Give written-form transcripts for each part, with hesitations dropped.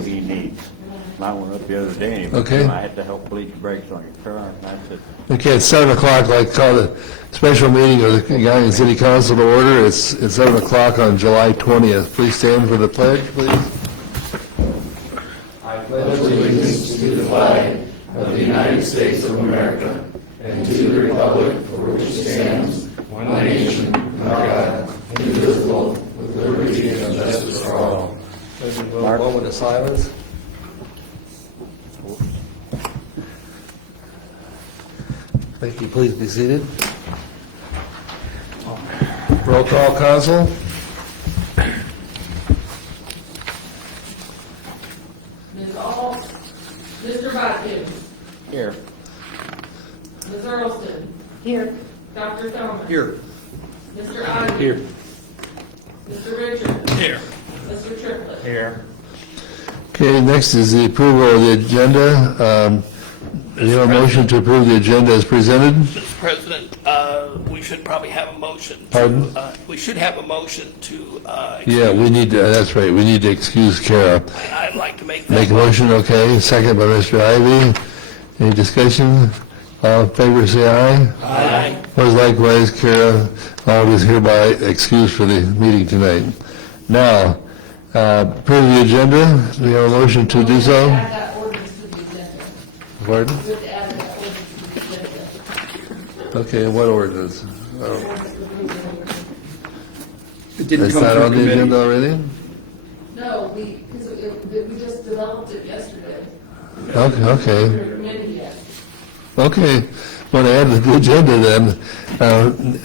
what he needs. I went up the other day, and Okay. I had to help bleach brakes on your car, and I said, Okay, it's 7 o'clock, I'd like to call the special meeting of the Galion City Council to order. It's 7 o'clock on July 20th. Please stand for the pledge, please. I pledge allegiance to the flag of the United States of America and to the republic for which it stands, one nation, under God, indivisible, with liberty and justice for all. Moment of silence. Thank you. Please be seated. Roll call, Council. Ms. Alt, Mr. Bodkin, here. Ms. Earlston, Here. Dr. Thurman. Here. Mr. Ivy. Here. Mr. Richards. Here. Mr. Triplett. Here. Okay, next is the approval of the agenda. Do you have a motion to approve the agenda as presented? Mr. President, we should probably have a motion. Pardon? We should have a motion to, Yeah, we need to, that's right, we need to excuse Kara. I'd like to make that. Make a motion, okay. Second by Mr. Ivy. Any discussion? All in favor, say aye. Aye. Opposed, likewise, Kara. All is hereby excused for the meeting tonight. Now, approve the agenda. Do we have a motion to do so? Add that ordinance to the agenda. Pardon? We have to add that ordinance to the agenda. Okay, what ordinance? It didn't Is come that through on the committee. agenda already? No, because we just developed it yesterday. Okay. We're amending it. Okay, want to add to the agenda then.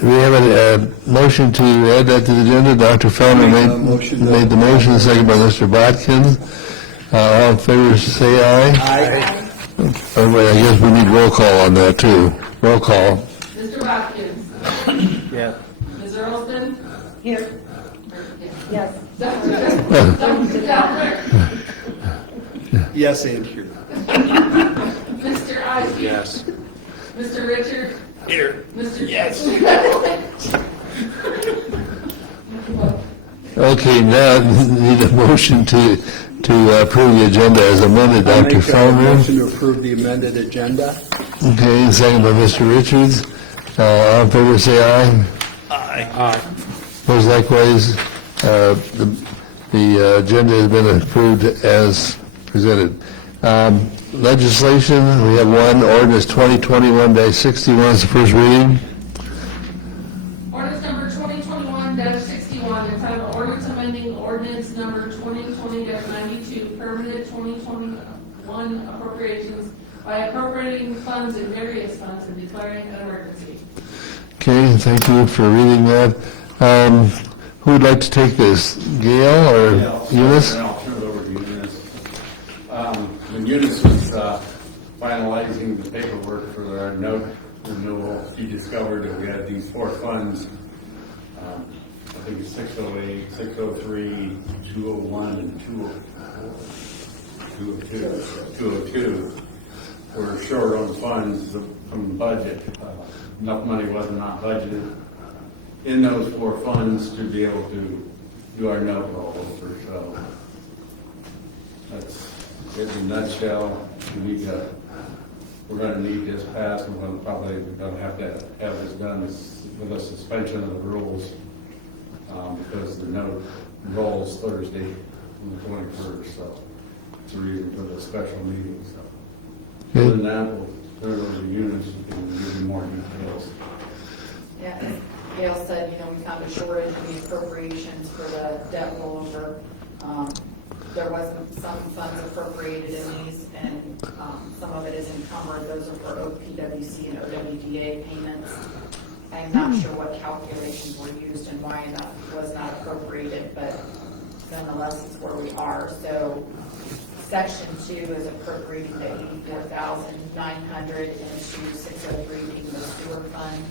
We have a motion to add that to the agenda. Dr. Feldman made the motion, second by Mr. Botkin. All in favor, say aye. Aye. Oh, wait, I guess we need roll call on that too. Roll call. Mr. Bodkin. Yeah. Ms. Earlston. Here. Yes. Dr. Thurman. Yes, and here. Mr. Ivy. Yes. Mr. Richards. Here. Mr. Yes. Okay, now need a motion to approve the agenda as amended. I'll Dr. make a Feldman. motion to approve the amended agenda. Okay, second by Mr. Richards. All in favor, say aye. Aye. Opposed, likewise. The agenda has been approved as presented. Legislation, we have one, ordinance 2021-61 is the first reading. Ordinance number 2021-61, entitled ordinance amending ordinance number 2020-92, permanent 2021 appropriations by appropriating funds in various funds and declaring an emergency. Okay, thank you for reading that. Who would like to take this, Gail or Eunice? And I'll turn it over to Eunice. When Eunice was finalizing the paperwork for our note renewal, she discovered that we had these four funds. I think it's 608, 603, 201, and 202. We're short on funds from the budget. Enough money was not budgeted in those four funds to be able to do our note rollover. So that's it in a nutshell. We're going to need this passed. We're going to have to have this done with a suspension of the rules because the note rolls Thursday on the 21st. So it's a reason for the special meeting. So other than that, we'll turn it over to Eunice and give you more details. Yeah, as Gail said, we found a shortage in the appropriations for the debt rollover. There wasn't some funds appropriated in these, and some of it is encumbered. Those are for OPWC and OWDA payments. I'm not sure what calculations were used and why that was not appropriated, but nonetheless, it's where we are. So Section 2 is appropriating the $84,900 into 603 being the sewer fund.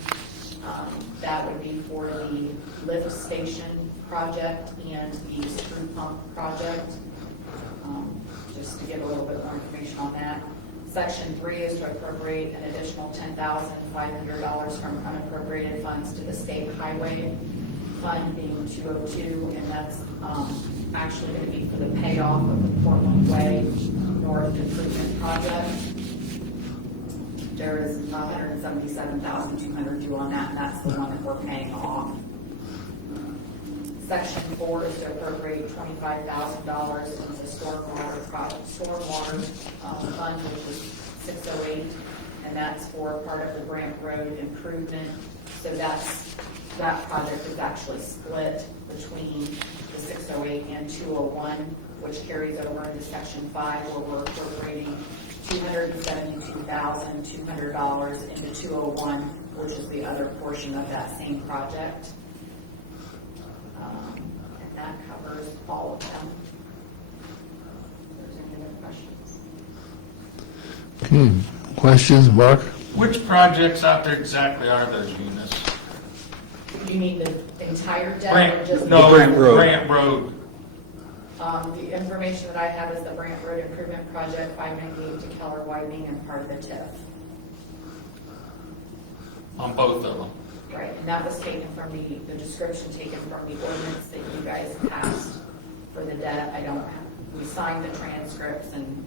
That would be for the lift station project and the screw pump project. Just to give a little bit more information on that. Section 3 is to appropriate an additional $10,500 from unappropriated funds to the state highway fund being 202, and that's actually going to be for the payoff of the Portland Way North Improvement Project. There is $177,200 due on that, and that's the one that we're paying off. Section 4 is to appropriate $25,000 into the stormwater fund, which is 608, and that's for part of the Brant Road improvement. So that project is actually split between the 608 and 201, which carries over into Section 5, where we're appropriating $272,200 into 201, which is the other portion of that same project. And that covers all of them. If there's any other questions? Okay, questions, Mark? Which projects out there exactly are those units? You mean the entire debt or just? No, Brant Road. Brant Road. The information that I have is the Brant Road Improvement Project, 598 to Keller widening, and part of the TIF. On both of them. Right, and that was taken from the description taken from the ordinance that you guys passed for the debt. We signed the transcripts and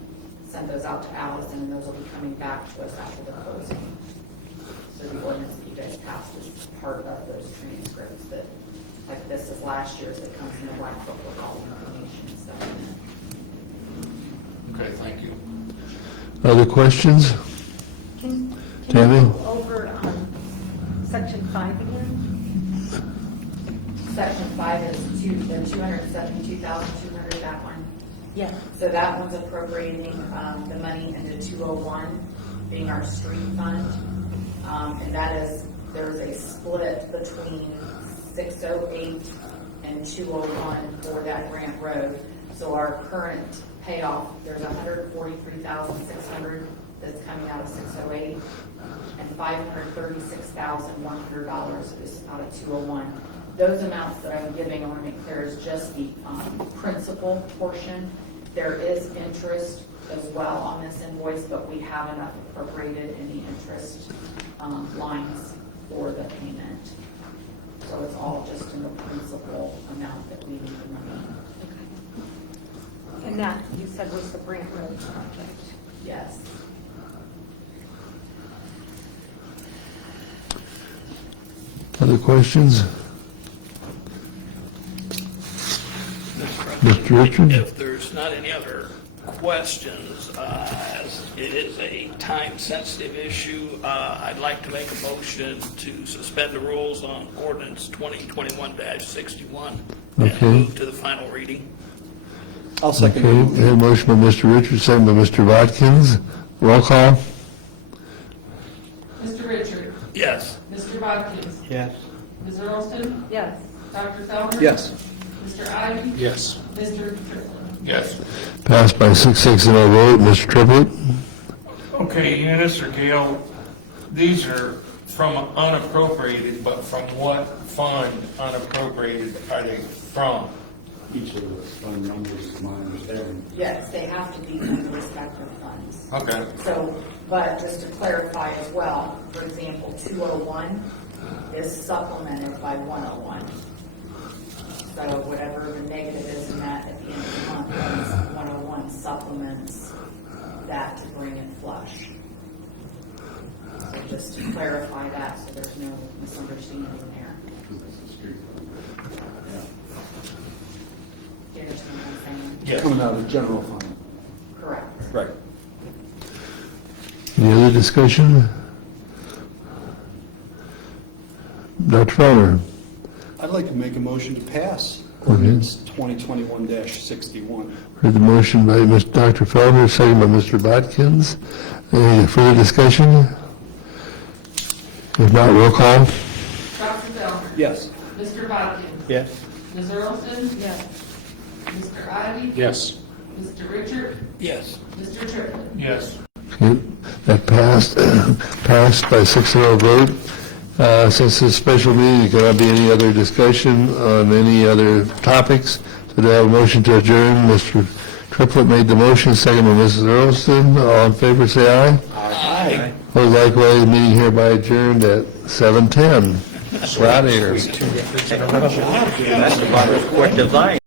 sent those out to Allison, and those will be coming back to us after the closing. So the ordinance that you guys passed is part of those transcripts that, like this is last year's, that comes in the black book with all the information, so. Okay, thank you. Other questions? Can Tammy? you go over section 5 again? Section 5 is the $272,200, that one. Yes. So that one's appropriating the money into 201, being our street fund. And that is, there's a split between 608 and 201 for that Grant Road. So our current payoff, there's $143,600 that's coming out of 608, and $536,100 is out of 201. Those amounts that I'm giving, I want to make clear, is just the principal portion. There is interest as well on this invoice, but we have enough appropriated in the interest lines for the payment. So it's all just in the principal amount that we need the money. And that, you said, was the Brant Road project. Yes. Other questions? Mr. Richards? If there's not any other questions, as it is a time-sensitive issue, I'd like to make a motion to suspend the rules on ordinance 2021-61 and Okay. move to the final reading. I'll second. Okay, we have a motion by Mr. Richards, second by Mr. Watkins. Roll call? Mr. Richard? Yes. Mr. Watkins? Yes. Ms. Earlston? Yes. Dr. Feldner? Yes. Mr. Ivy? Yes. Mr. Triplett? Yes. Passed by 6-0 vote. Mr. Triplett? Okay, Eunice or Gail, these are from unappropriated, but from what fund unappropriated are they from? Each of those fund numbers, is my understanding. Yes, they have to be in the respective funds. Okay. So, but just to clarify as well, for example, 201 is supplemented by 101. So whatever the negative is in that at the end of the month, 101 supplements that to bring it flush. So just to clarify that, so there's no misunderstanding there. Do you understand what I'm saying? Yes. Coming out of the general fund. Correct. Right. Any other discussion? Dr. Fellner? I'd like to make a motion to pass ordinance 2021-61. Heard the motion by Dr. Fellner, second by Mr. Watkins. Any further discussion? If not, roll call. Dr. Feldner? Yes. Mr. Watkins? Yes. Ms. Earlston? Yes. Mr. Ivy? Yes. Mr. Richard? Yes. Mr. Triplett? Yes. Okay, that passed by 6-0 vote. Since this special meeting, there cannot be any other discussion on any other topics. So do I have a motion to adjourn? Mr. Triplett made the motion, second by Mrs. Earlston. All in favor, say aye. Aye. Opposed, likewise, meeting hereby adjourned at 7:10. We're out of here. That's about as quick as I